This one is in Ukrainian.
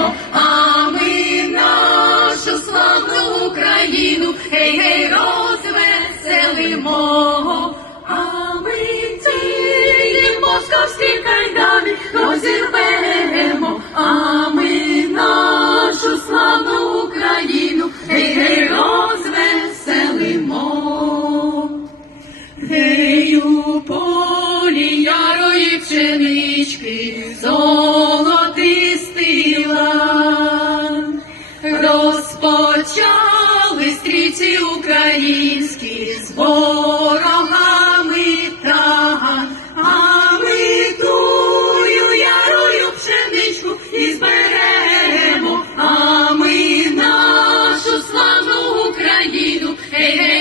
зберемо, а ми нашу славну Україну, гей, гей, розвеселимо, а ми ті московські кайдани розірвемо, а ми нашу славну Україну, гей, гей, розвеселимо. Гей, у полі ярої пшенички, Розпочали стрільці українські з ворогами та а ми тую ярою пшеничку і зберемо, а ми нашу славну Україну, гей, гей,